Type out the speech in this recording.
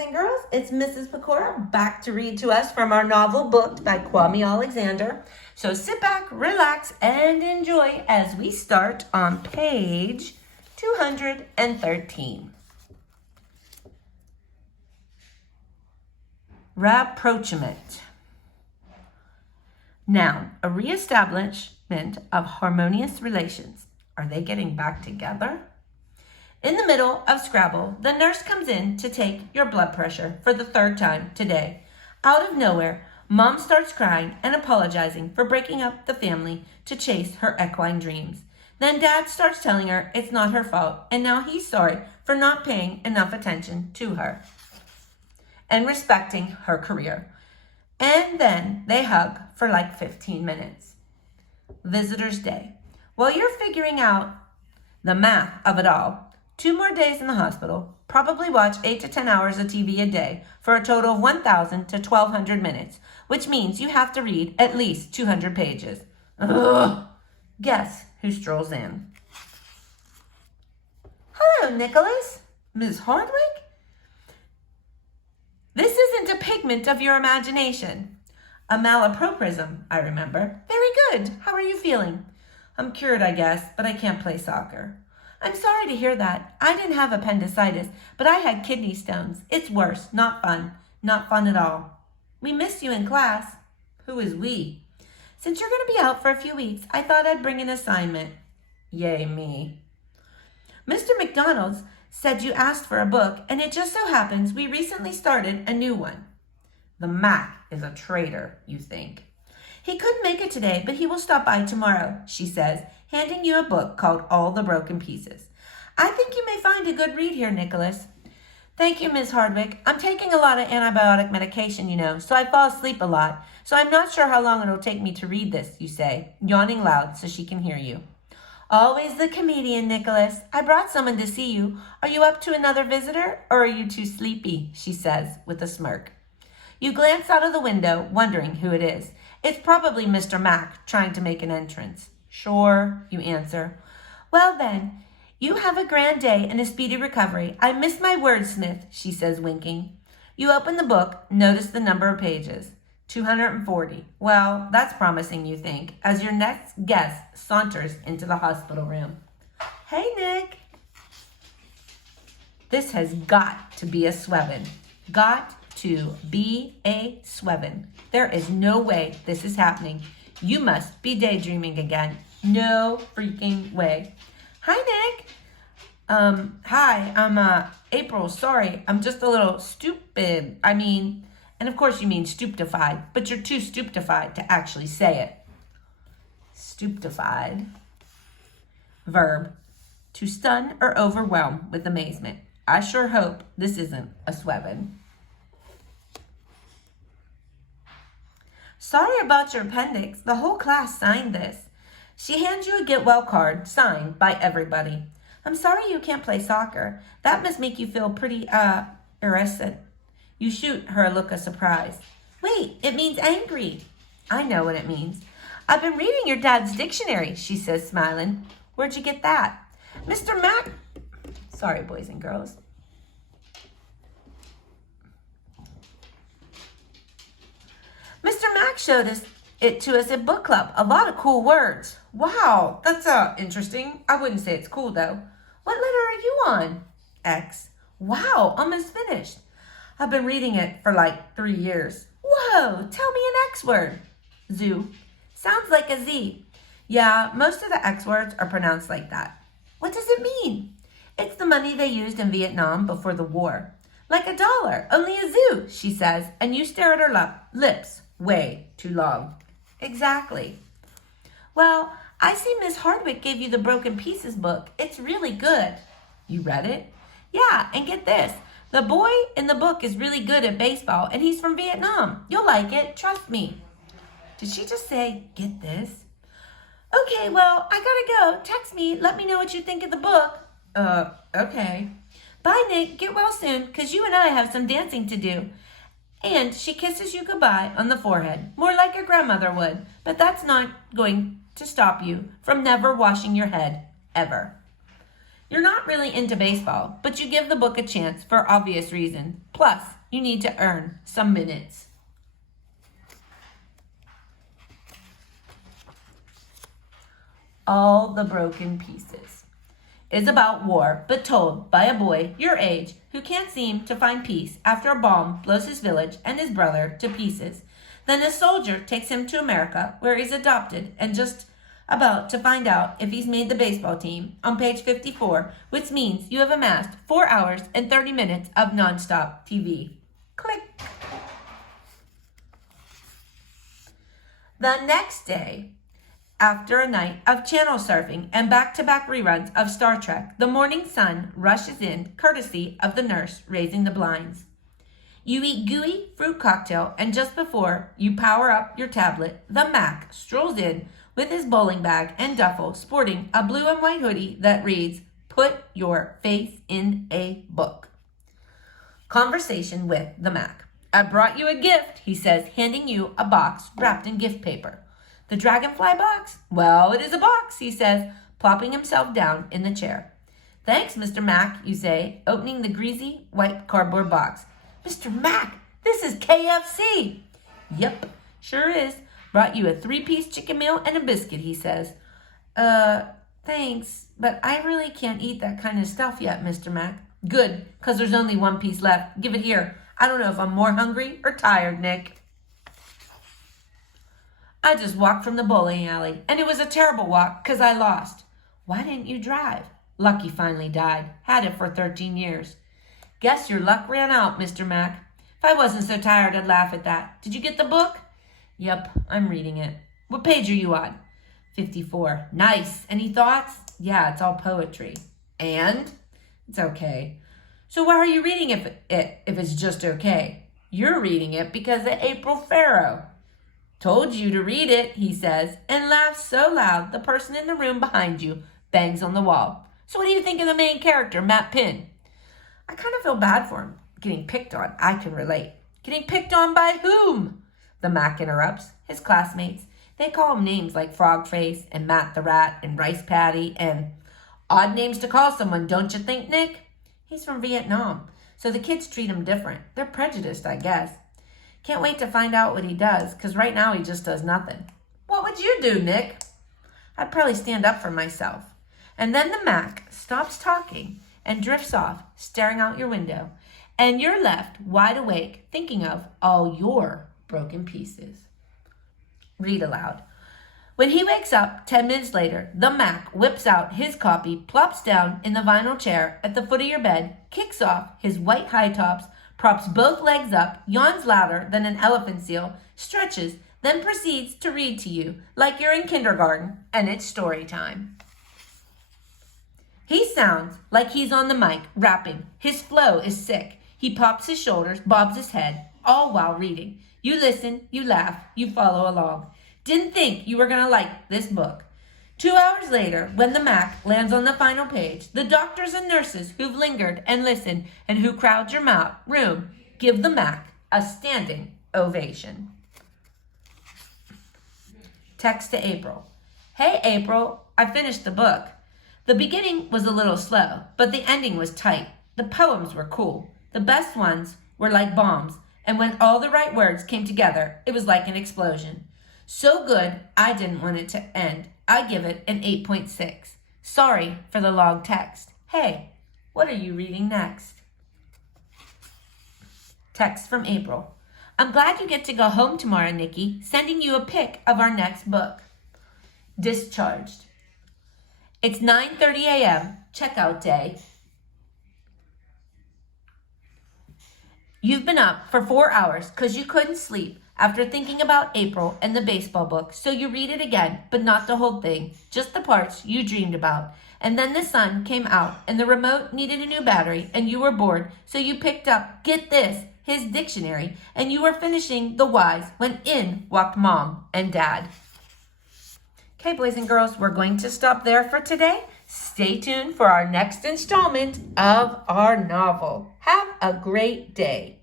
and girls, it's Mrs. Pecora back to read to us from our novel Booked by Kwame Alexander. So sit back, relax, and enjoy as we start on page 213. Rapprochement. Noun, a reestablishment of harmonious relations. Are they getting back together? In the middle of Scrabble, the nurse comes in to take your blood pressure for the third time today. Out of nowhere, Mom starts crying and apologizing for breaking up the family to chase her equine dreams. Then Dad starts telling her it's not her fault, and now he's sorry for not paying enough attention to her and respecting her career. And then they hug for like 15 minutes. Visitor's Day. While you're figuring out the math of it all, 2 more days in the hospital, probably watch 8 to 10 hours of TV a day for a total of 1,000 to 1,200 minutes, which means you have to read at least 200 pages. Ugh. Guess who strolls in? Hello, Nicholas. Ms. Hardwick? This isn't a pigment of your imagination. A malapropism, I remember. Very good. How are you feeling? I'm cured, I guess, but I can't play soccer. I'm sorry to hear that. I didn't have appendicitis, but I had kidney stones. It's worse. Not fun. Not fun at all. We missed you in class. Who is we? Since you're going to be out for a few weeks, I thought I'd bring an assignment. Yay, me. Mr. McDonald's said you asked for a book, and it just so happens we recently started a new one. The Mac is a traitor, you think. He couldn't make it today, but he will stop by tomorrow, she says, handing you a book called All the Broken Pieces. I think you may find a good read here, Nicholas. Thank you, Miss Hardwick. I'm taking a lot of antibiotic medication, you know, so I fall asleep a lot. So I'm not sure how long it'll take me to read this, you say, yawning loud so she can hear you. Always the comedian, Nicholas. I brought someone to see you. Are you up to another visitor, or are you too sleepy? She says with a smirk. You glance out of the window, wondering who it is. It's probably Mr. Mac trying to make an entrance. Sure, you answer. Well then, you have a grand day and a speedy recovery. I missed my wordsmith, she says, winking. You open the book, notice the number of pages. 240. Well, that's promising, you think, as your next guest saunters into the hospital room. Hey, Nick. This has got to be a swevin. Got to be a swevin. There is no way this is happening. You must be daydreaming again. No freaking way. Hi, Nick. Hi, I'm April. Sorry, I'm just a little stupid. And of course you mean stupefied, but you're too stupefied to actually say it. Stupefied. Verb. To stun or overwhelm with amazement. I sure hope this isn't a swevin. Sorry about your appendix. The whole class signed this. She hands you a get well card signed by everybody. I'm sorry you can't play soccer. That must make you feel pretty, irresolute. You shoot her a look of surprise. Wait, it means angry. I know what it means. I've been reading your dad's dictionary, she says, smiling. Where'd you get that? Mr. Mac. Sorry, boys and girls. Mr. Mac showed it to us at book club. A lot of cool words. Wow, that's interesting. I wouldn't say it's cool, though. What letter are you on? X. Wow, almost finished. I've been reading it for like 3 years. Whoa, tell me an X word. Zoo. Sounds like a Z. Yeah, most of the X words are pronounced like that. What does it mean? It's the money they used in Vietnam before the war. Like a dollar, only a zoo, she says, and you stare at her lips way too long. Exactly. Well, I see Miss Hardwick gave you the Broken Pieces book. It's really good. You read it? Yeah, and get this. The boy in the book is really good at baseball, and he's from Vietnam. You'll like it, trust me. Did she just say, get this? Okay, well, I gotta go. Text me, let me know what you think of the book. Okay. Bye, Nick. Get well soon, because you and I have some dancing to do. And she kisses you goodbye on the forehead, more like your grandmother would, but that's not going to stop you from never washing your head, ever. You're not really into baseball, but you give the book a chance for obvious reasons. Plus, you need to earn some minutes. All the Broken Pieces is about war, but told by a boy your age who can't seem to find peace after a bomb blows his village and his brother to pieces. Then a soldier takes him to America, where he's adopted and just about to find out if he's made the baseball team on page 54, which means you have amassed 4 hours and 30 minutes of nonstop TV. Click. The next day, after a night of channel surfing and back-to-back reruns of Star Trek, the morning sun rushes in, courtesy of the nurse raising the blinds. You eat gooey fruit cocktail, and just before you power up your tablet, the Mac strolls in with his bowling bag and duffel, sporting a blue and white hoodie that reads, "Put your faith in a book." Conversation with the Mac. "I brought you a gift," he says, handing you a box wrapped in gift paper. "The dragonfly box?" "Well, it is a box," he says, plopping himself down in the chair. "Thanks, Mr. Mac," you say, opening the greasy white cardboard box. "Mr. Mac, this is KFC." "Yep, sure is. Brought you a 3-piece chicken meal and a biscuit," he says. Thanks, but I really can't eat that kind of stuff yet, Mr. Mac." "Good, because there's only 1 piece left. Give it here. I don't know if I'm more hungry or tired, Nick." "I just walked from the bowling alley, and it was a terrible walk because I lost." "Why didn't you drive?" "Lucky finally died. Had it for 13 years. "Guess your luck ran out, Mr. Mac. If I wasn't so tired, I'd laugh at that. Did you get the book?" "Yep, I'm reading it." "What page are you on?" 54. "Nice. Any thoughts?" "Yeah, it's all poetry." "And?" "It's okay." "So why are you reading if it's just okay?" "You're reading it because of April Farrow." "Told you to read it," he says, and laughs so loud the person in the room behind you bangs on the wall. "So what do you think of the main character, Matt Pinn?" "I kind of feel bad for him. Getting picked on. I can relate." "Getting picked on by whom?" the Mac interrupts. "His classmates. They call him names like Frog Face and Matt the Rat and Rice Patty and odd names to call someone, don't you think, Nick?" "He's from Vietnam, so the kids treat him different. They're prejudiced, I guess." "Can't wait to find out what he does, because right now he just does nothing." "What would you do, Nick?" "I'd probably stand up for myself." And then the Mac stops talking and drifts off, staring out your window, and you're left wide awake, thinking of all your broken pieces. Read aloud. When he wakes up 10 minutes later, the Mac whips out his copy, plops down in the vinyl chair at the foot of your bed, kicks off his white high tops, props both legs up, yawns louder than an elephant seal, stretches, then proceeds to read to you like you're in kindergarten and it's story time. He sounds like he's on the mic, rapping. His flow is sick. He pops his shoulders, bobs his head, all while reading. You listen, you laugh, you follow along. Didn't think you were going to like this book. 2 hours later, when the Mac lands on the final page, the doctors and nurses who've lingered and listened and who crowd your room give the Mac a standing ovation. Text to April. "Hey, April, I finished the book. The beginning was a little slow, but the ending was tight. The poems were cool. The best ones were like bombs, and when all the right words came together, it was like an explosion. So good, I didn't want it to end. I give it an 8.6. Sorry for the long text. Hey, what are you reading next?" Text from April. "I'm glad you get to go home tomorrow, Nikki. Sending you a pic of our next book." Discharged. It's 9:30 a.m., checkout day. You've been up for 4 hours because you couldn't sleep after thinking about April and the baseball book, so you read it again, but not the whole thing, just the parts you dreamed about. And then the sun came out, and the remote needed a new battery, and you were bored, so you picked up, get this, his dictionary, and you were finishing the whys when in walked Mom and Dad. Okay, boys and girls, we're going to stop there for today. Stay tuned for our next installment of our novel. Have a great day.